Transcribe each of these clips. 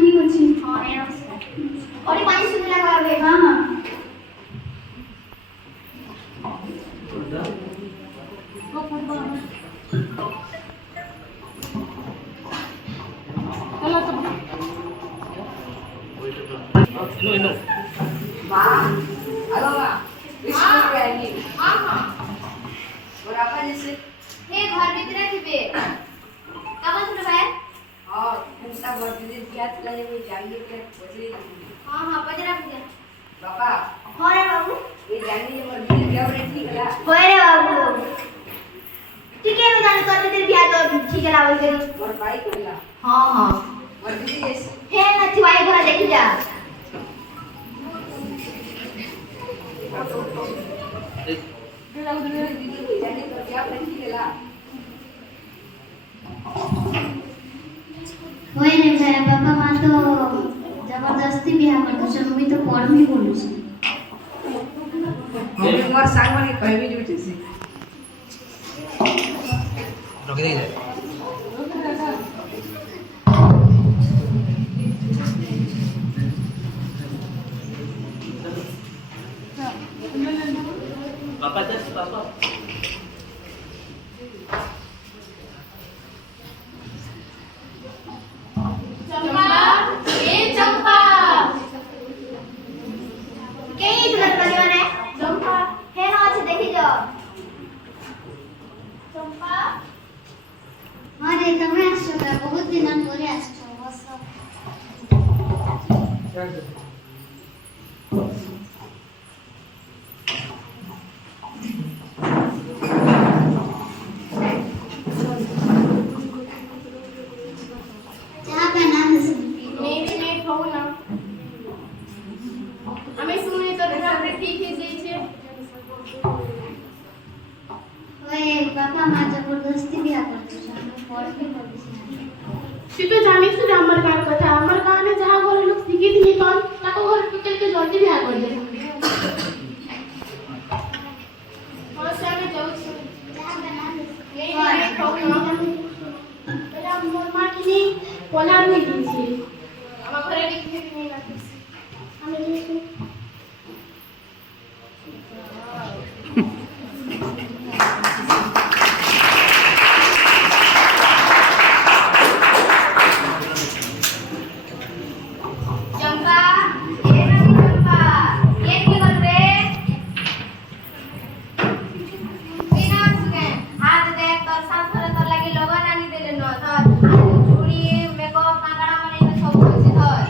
ठीक अछि हां नमस्कार और पानी सुन लगा बे हां हां इनो माँ हेलो माँ विष्णु रहेगी हां हां और आपा जैसे हे घर भीतर थिबे कब सुन भाई हाँ उनका बर्थडे क्या था ये जानने के पहुँचे हां हां पजरा पूजा पापा हां रे बाबू ये जानने के बर्थडे क्या बर्थडे ठीक है होय रे बाबू ठीक है मैं जान कर तेरे बियाह तो ठीक है लावल करी और भाई करला हां हां बर्थडे जैसे हे नथी भाई पूरा देखि जा दीदी जानने का क्या बर्थडे ठीक है होय रे मेरा बाबा मां तो जबरदस्ती बियाह कर दो मुई तो पढ़मी बोलू छी मम्मी मोर सांग माने कहबी जुटे से रख दे पापा दस पापा चंपा ए चंपा के इधर करने वाले चंपा हे ना अच्छे देखि जो चंपा हां रे तमे आछो बहुत दिन परे आछो बस चाह बना दे मेरी नेट हो ना हमें सुने तो डॉक्टर ठीक है जे ओए बाबा मां जबरदस्ती बियाह कर दो पढ़मी बोलू छी তুই তো জানিস যে আমার গান কথা আমার গানে যাহা ঘরে লোক শিখি দিলি তখন তাকে ঘরে টুকেলকে জলদি বিয়া করে দে और सामने जाऊ छी चाह बना दे मेरी नेट हो ना এটা মোর মা কিনি পলার নিয়ে দিয়েছি আমার ঘরে লিখে দিই না আমি নিয়েছি चंपा ये नहीं चंपा ये की कर रे बिना सुने हाथ देख तोर साथ तोर लगी लगन आनी देले न तोर चूड़ी मेकअप काकड़ा माने सब कुछ धर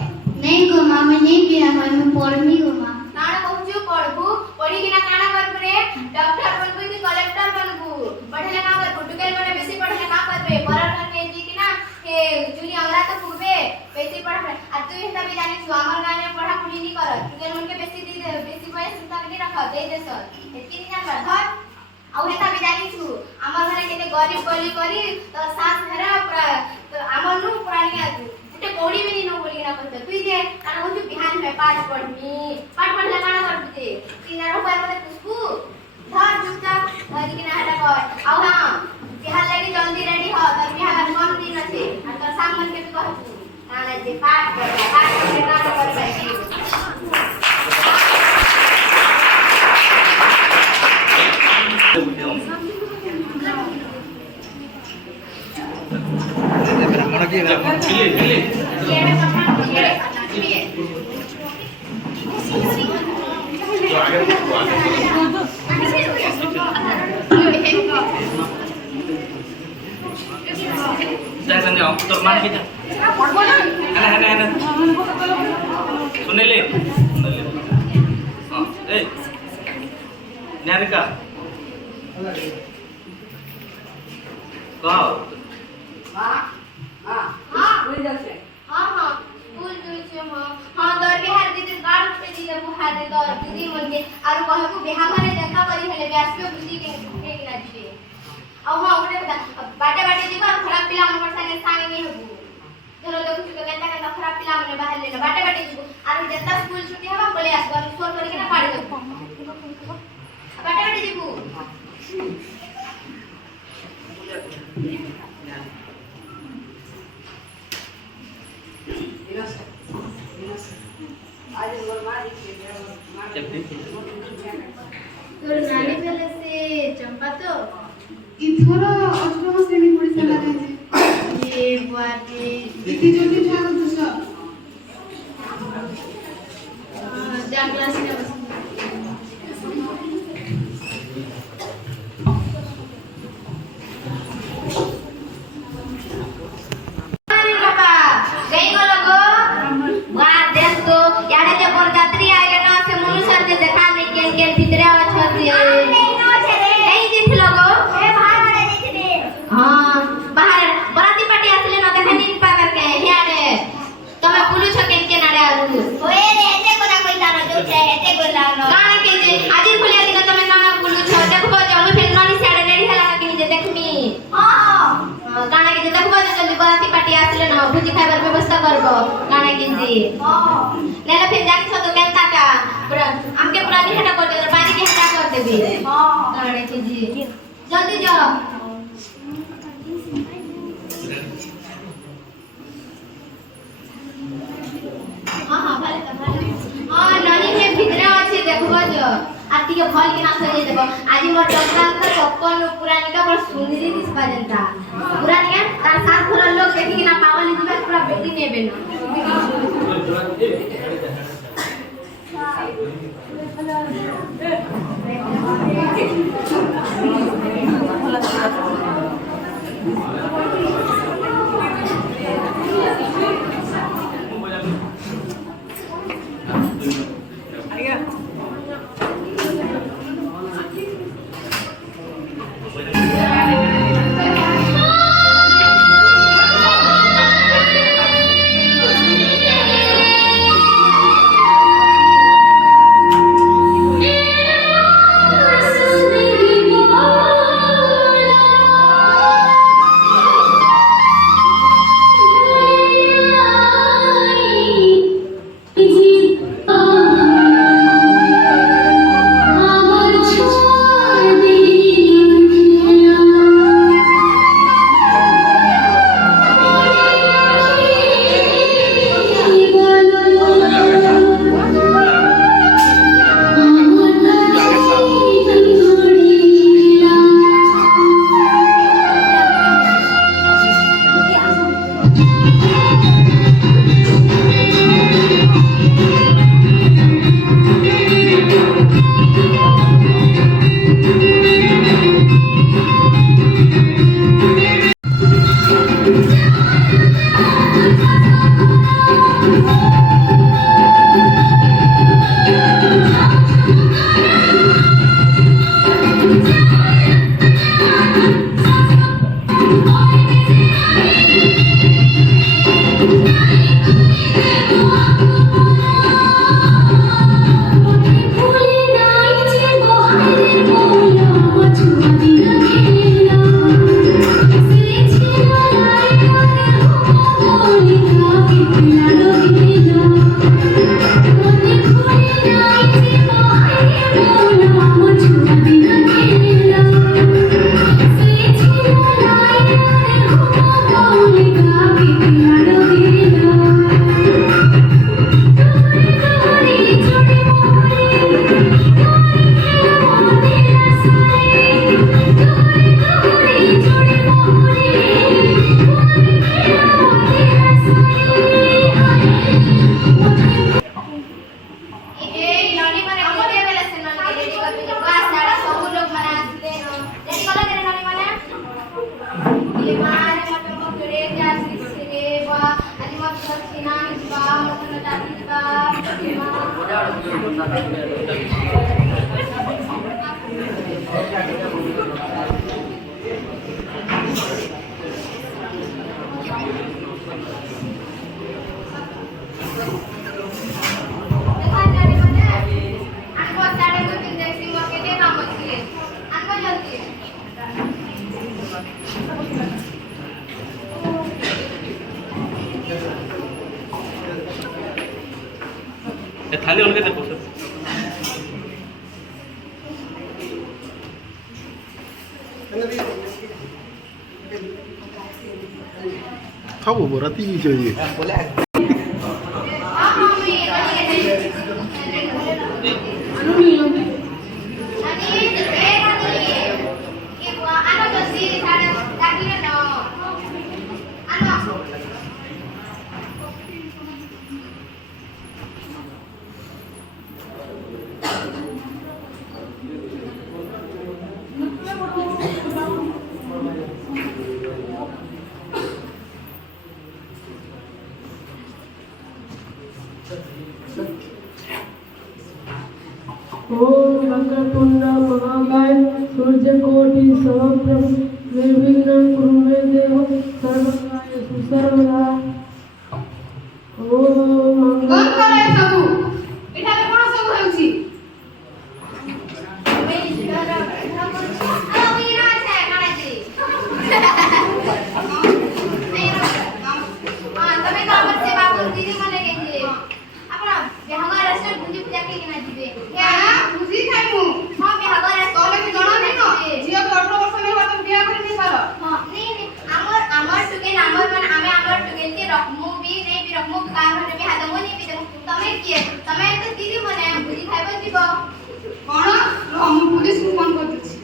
नहीं गो मां मैं नहीं बियाह कर मैं पढ़मी गो मां काना कहूछु पढ़बू पढ़ी किना काना करबू रे डॉक्टर बनबू कि कलेक्टर बनबू पढ़ले का करबू टुकेल बने बेसी पढ़ले का करबे परर करके जी किना हे चूड़ी अंगरा तो फुगबे बेसी पढ़बे आ तू हिता भी जानि छु हमर गाने पढ़ा पढ़ी नहीं कर टुकेल मन के बेसी दे बेसी पैसा हिता नहीं रख दे दे सर एतकी नहीं जान धर आउ हिता भी जानि छु हमर घरे केते गरीब गली करी तो सास घरे तो हमर नु पुरानी आतु उठे कोड़ी भी नहीं न बोली ना कहते तू जे काना कहू बिहान में पाठ पढ़ले काना करबू ते तीन रुपया मते पुष्पू धर चुपचाप धरी किना हटा कर आउ हां बिहान लगी जल्दी रेडी हो तर बिहान कम दिन আছে আর তোর সামন के भी कहू काना जे पाठ करे काना करबे ब्राह्मण की बिल्ली ये कथा ये तो आगे saya sendiri om tur mana kita ana सुनेले हां ए न्यारिका कहो माँ हाँ स्कूल जाऊ से हां हां स्कूल जोई छे हां दर बिहार दीदी गाड़ पे दीदी बुहा दे दर दीदी म्हणजे आरो कहबू बिहा घरे जनता करी हेले ब्यासपे बुझी के ना दिए आ हां ओटे बाटे बाटे जीवा खराब पिला हमर संगे नहीं हबू ଧର ଦେଖୁଛୁ ତ କେନ୍ତା କେନ୍ତା ଖରାପ ପିଲାମାନେ ବାହାରିଲେ ବାଟେ ବାଟେ ଯିବୁ ଆରୁ ଯେନ୍ତା ସ୍କୁଲ ଛୁଟି ହବା ପଳେଇ ଆସିବୁ ଆମେ ଫୋନ କରିକିନା ପାଡ଼ି ଦେବୁ ବାଟେ ବାଟେ ଯିବୁ आज बोलवा दीजिए তোর নানি ফেলে সে চম্পা তো ইথর অষ্টম শ্রেণী পড়ি সারা যায় এ বাটে ইতি জলদি ঠাক দুস যা ক্লাসে বস अरे बाबा गई गलो गो वाह देख तो याडे जे बरजात्री आइले न से मनुष्य के देखा नहीं केन भीतरे अछती कहीं दिखलो गो ए बाहर आड़े दिखले हां बाहर बराती पार्टी आसले न देखा नहीं पा करके याडे तमे पुलिस केन आड़े आलू ओए रे एते कोना कोइला न जो छे एते कोइला न काहे के जे आजिर खोलिया दिन तमे ना पुलिस देखबो जमी फेर ननी साड़े रेडी हला कि जे देखमी हां गाना के देखबो जल्दी बराती पार्टी आसले न भुजी खाइबार व्यवस्था करबो गाना के जी नेला फिर जाके तो केनता का पूरा हमके पूरा निहटा कर दे बारी के हटा कर देबी गाना के जी जल्दी जाओ हां भले तो भले हां ननी के भीतरे আছে দেখবো जो আর টিকে ফল কিনা সরিয়ে দেব আজি মোর ডক্টর তো কখন পুরা নিকা বড় সুন্দরী দিসবা জেনতা পুরা নিকা তার সাত ঘর লোক দেখি কিনা পাওয়ালি দিবে পুরা বেটি নেবে না ଖାଲି ଅଲଗା ଦେଖ খাবো রাতি চলে ओम वक्रतुंड महाकाय सूर्यकोटि समप्रभ निर्विघ्नं कुरु मे देव सर्वकार्येषु सर्वदा ओम ବନ୍ଦ କର ଏ ସବୁ ଏଠାରେ କଣ ସବୁ ହେଉଛି ବୁଝି ଖାଇମୁ ତମେ ବି ଜଣା ନାଇନ ଝିଅକୁ 18 ବର୍ଷ ନେଇ ବାତ ବିয়া କରି ନେଇ ପାର କଣ ରହ ମୁଁ ପୁଲିସକୁ ଫୋନ କରିଦେଉଛି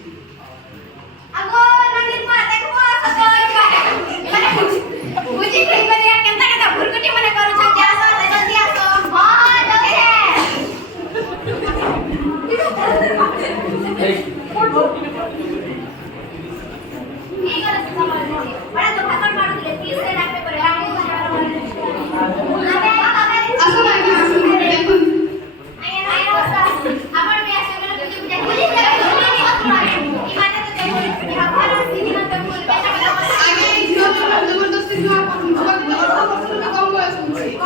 ଆସୁ ଆଜ୍ଞା ଆସୁ ଦେଖନ୍ତୁ ଆଜ୍ଞା এই ଝିଅକୁ ଜବରଦସ୍ତି ବିବାହ କରୁଛନ୍ତି ଝିଅକୁ 18 ବର୍ଷରୁ ବି କମ ବୟସ ହେଉଛି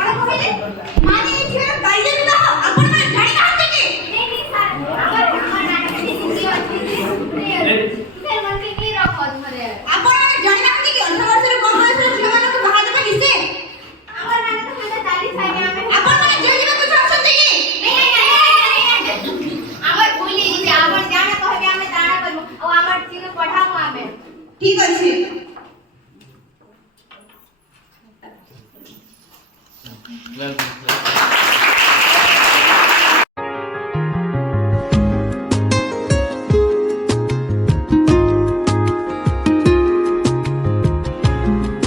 ঠিক আছে Well,